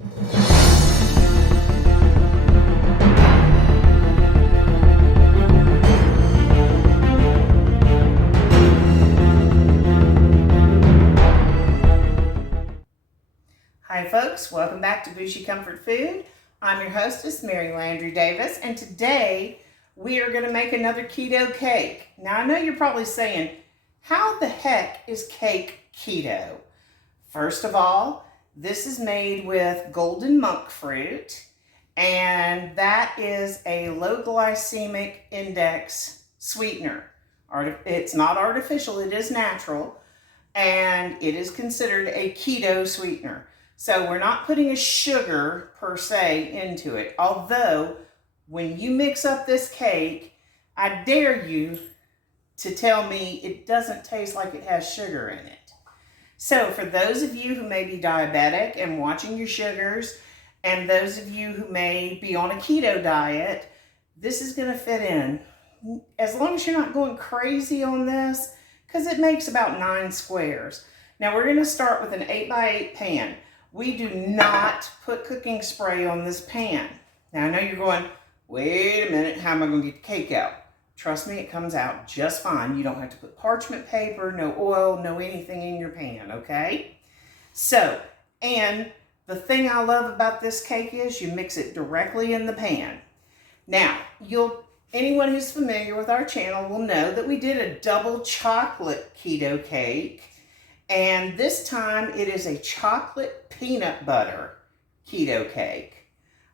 Hi folks, welcome back to Bougie Comfort Food. I'm your hostess, Mary Landry Davis, and today we are going to make another keto cake. Now I know you're probably saying, how the heck is cake keto? First of all, this is made with golden monk fruit, and that is a low glycemic index sweetener. It's not artificial, it is natural, and it is considered a keto sweetener. So we're not putting a sugar per se into it. Although, when you mix up this cake, I dare you to tell me it doesn't taste like it has sugar in it. So for those of you who may be diabetic and watching your sugars, and those of you who may be on a keto diet, this is going to fit in. As long as you're not going crazy on this, because it makes about 9 squares. Now we're going to start with an 8x8 pan. We do not put cooking spray on this pan. Now I know you're going, wait a minute, how am I going to get the cake out? Trust me, it comes out just fine. You don't have to put parchment paper, no oil, no anything in your pan, okay? So, and the thing I love about this cake is you mix it directly in the pan. Now, anyone who's familiar with our channel will know that we did a double chocolate keto cake. And this time it is a chocolate peanut butter keto cake.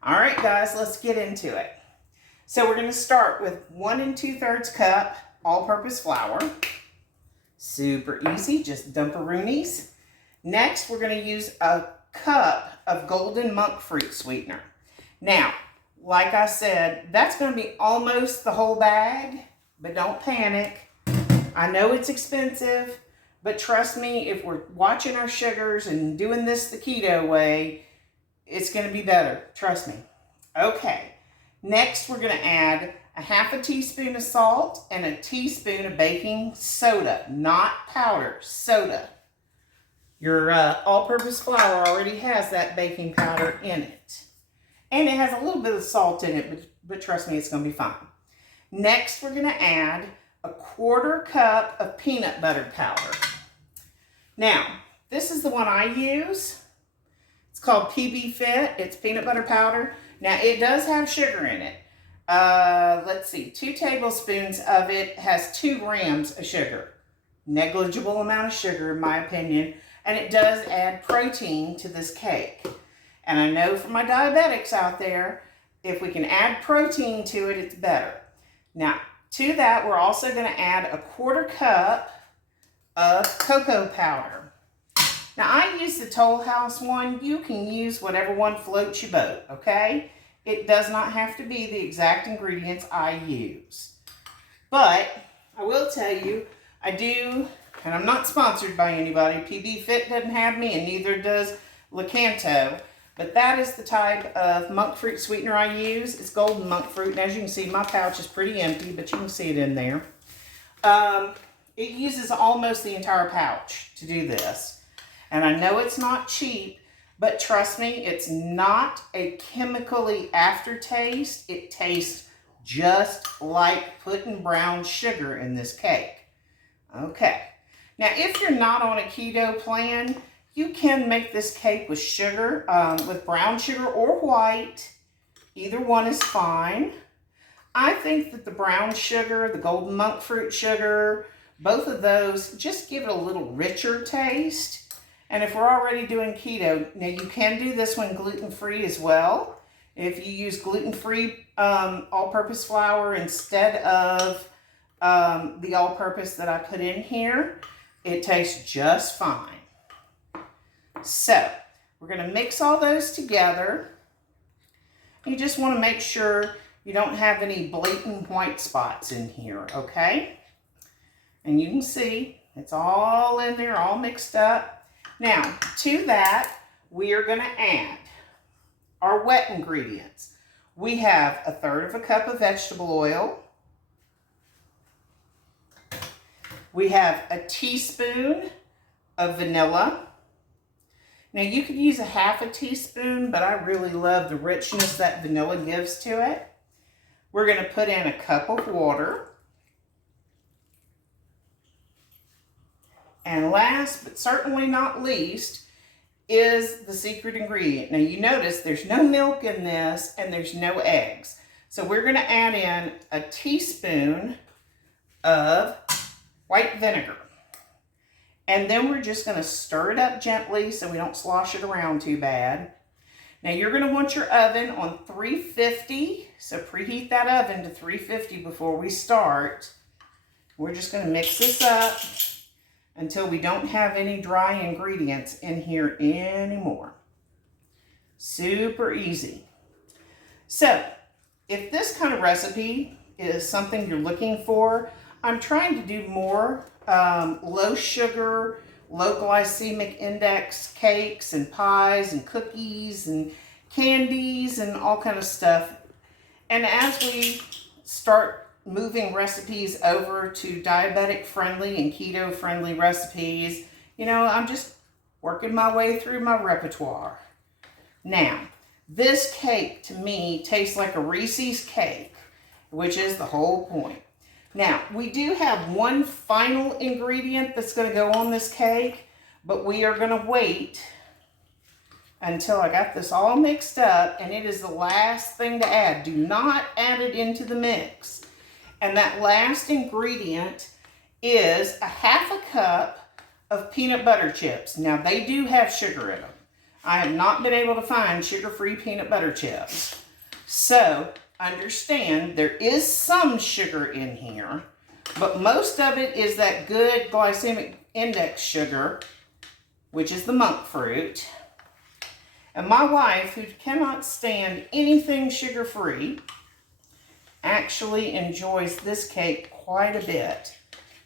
All right, guys, let's get into it. So we're going to start with 1 2/3 cup all-purpose flour. Super easy, just dump-a-roonies. Next, we're going to use a cup of golden monk fruit sweetener. Now, like I said, that's going to be almost the whole bag, but don't panic. I know it's expensive. But trust me, if we're watching our sugars and doing this the keto way, it's going to be better. Trust me. Okay. Next, we're going to add a 1/2 teaspoon of salt and a teaspoon of baking soda, not powder, soda. Your all-purpose flour already has that baking powder in it. And it has a little bit of salt in it, but trust me, it's going to be fine. Next, we're going to add a 1/4 cup of peanut butter powder. Now, this is the one I use. It's called PB Fit. It's peanut butter powder. Now, it does have sugar in it. Let's see, 2 tablespoons of it has 2 grams of sugar. Negligible amount of sugar, in my opinion. And it does add protein to this cake. And I know for my diabetics out there, if we can add protein to it, it's better. Now, to that, we're also going to add a 1/4 cup of cocoa powder. Now, I use the Toll House one. You can use whatever one floats your boat, okay? It does not have to be the exact ingredients I use. But I will tell you, I do, and I'm not sponsored by anybody. PB Fit doesn't have me, and neither does Keto. But that is the type of monk fruit sweetener I use. It's golden monk fruit, and as you can see, my pouch is pretty empty, but you can see it in there. It uses almost the entire pouch to do this. And I know it's not cheap, but trust me, it's not a chemically aftertaste. It tastes just like putting brown sugar in this cake. Okay. Now, if you're not on a keto plan, you can make this cake with sugar, with brown sugar or white. Either one is fine. I think that the brown sugar, the golden monk fruit sugar, both of those just give it a little richer taste. And if we're already doing keto, now you can do this one gluten-free as well. If you use gluten-free all-purpose flour instead of the all-purpose that I put in here, it tastes just fine. So, we're going to mix all those together. You just want to make sure you don't have any blatant white spots in here, okay? And you can see it's all in there, all mixed up. Now, to that, we are going to add our wet ingredients. We have 1/3 cup of vegetable oil. We have a teaspoon of vanilla. Now you could use a half a teaspoon, but I really love the richness that vanilla gives to it. We're going to put in a cup of water. And last, but certainly not least, is the secret ingredient. Now you notice there's no milk in this and there's no eggs. So we're going to add in a teaspoon of white vinegar. And then we're just going to stir it up gently so we don't slosh it around too bad. Now you're going to want your oven on 350. So preheat that oven to 350 before we start. We're just going to mix this up until we don't have any dry ingredients in here anymore. Super easy. So if this kind of recipe is something you're looking for, I'm trying to do more low sugar, low glycemic index cakes and pies and cookies and candies and all kind of stuff. And as we start moving recipes over to diabetic friendly and keto friendly recipes, you know, I'm just working my way through my repertoire. Now, this cake to me tastes like a Reese's cake, which is the whole point. Now, we do have one final ingredient that's going to go on this cake, but we are going to wait until I got this all mixed up, and it is the last thing to add. Do not add it into the mix. And that last ingredient is a half a cup of peanut butter chips. Now, they do have sugar in them. I have not been able to find sugar-free peanut butter chips. So, understand there is some sugar in here, but most of it is that good glycemic index sugar, which is the monk fruit. And my wife, who cannot stand anything sugar-free, actually enjoys this cake quite a bit.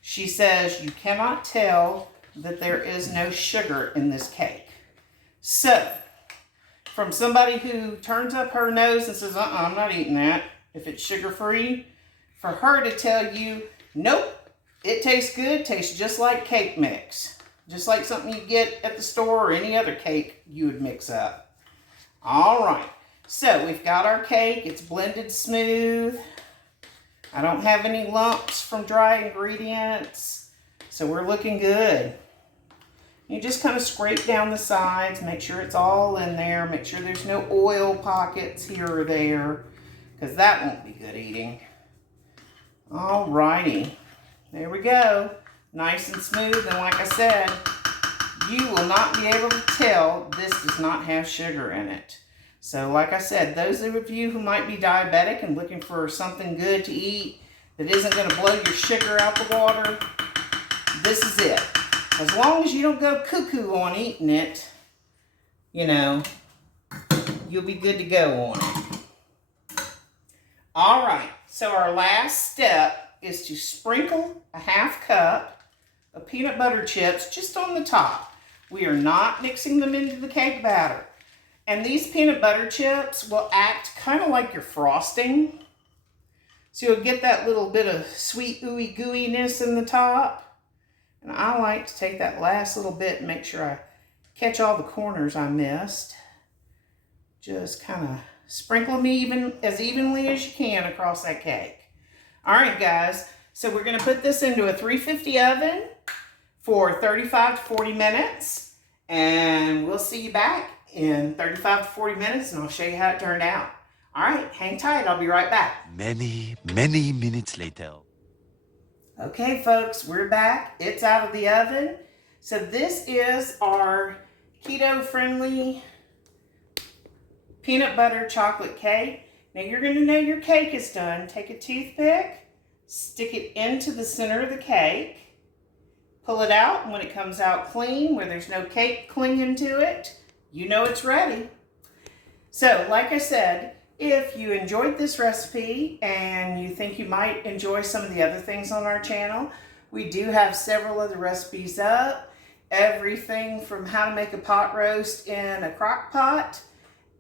She says you cannot tell that there is no sugar in this cake. So, from somebody who turns up her nose and says, I'm not eating that if it's sugar-free, for her to tell you, nope, it tastes good, tastes just like cake mix. Just like something you get at the store or any other cake you would mix up. All right, so we've got our cake. It's blended smooth. I don't have any lumps from dry ingredients, so we're looking good. You just kind of scrape down the sides, make sure it's all in there, make sure there's no oil pockets here or there, because that won't be good eating. All righty, there we go. Nice and smooth, and like I said, you will not be able to tell this does not have sugar in it. So like I said, those of you who might be diabetic and looking for something good to eat that isn't going to blow your sugar out the water, this is it. As long as you don't go cuckoo on eating it, you know, you'll be good to go on it. All right, so our last step is to sprinkle a half cup of peanut butter chips just on the top. We are not mixing them into the cake batter. And these peanut butter chips will act kind of like your frosting. So you'll get that little bit of sweet ooey gooiness in the top. And I like to take that last little bit and make sure I catch all the corners I missed. Just kind of sprinkle them as evenly as you can across that cake. All right, guys. So we're going to put this into a 350 oven for 35 to 40 minutes. And we'll see you back in 35 to 40 minutes, and I'll show you how it turned out. All right, hang tight. I'll be right back. Many minutes later. Okay, folks, we're back. It's out of the oven. So this is our keto-friendly peanut butter chocolate cake. Now you're going to know your cake is done. Take a toothpick, stick it into the center of the cake, pull it out, and when it comes out clean, where there's no cake clinging to it, you know it's ready. So, like I said, if you enjoyed this recipe and you think you might enjoy some of the other things on our channel, we do have several other recipes up. Everything from how to make a pot roast in a crock pot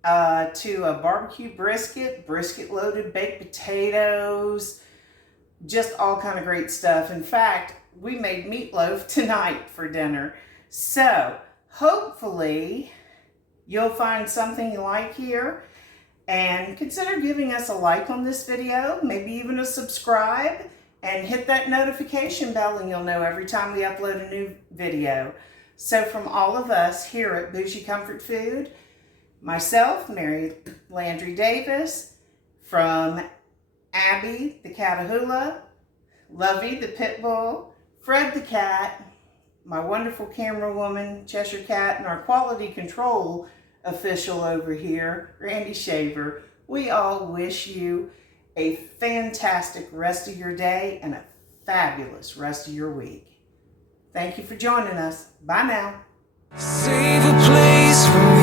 to a barbecue brisket, brisket-loaded baked potatoes, just all kind of great stuff. In fact, we made meatloaf tonight for dinner. So, Hopefully, you'll find something you like here, and consider giving us a like on this video, maybe even a subscribe, and hit that notification bell and you'll know every time we upload a new video. So from all of us here at Bougie Comfort Food, myself, Mary Landry Davis, from Abby the Catahoula, Lovey the Pit Bull, Fred the Cat, my wonderful camera woman, Cheshire Cat, and our quality control official over here, Randy Shaver, we all wish you a fantastic rest of your day and a fabulous rest of your week. Thank you for joining us. Bye now. Save a place for me.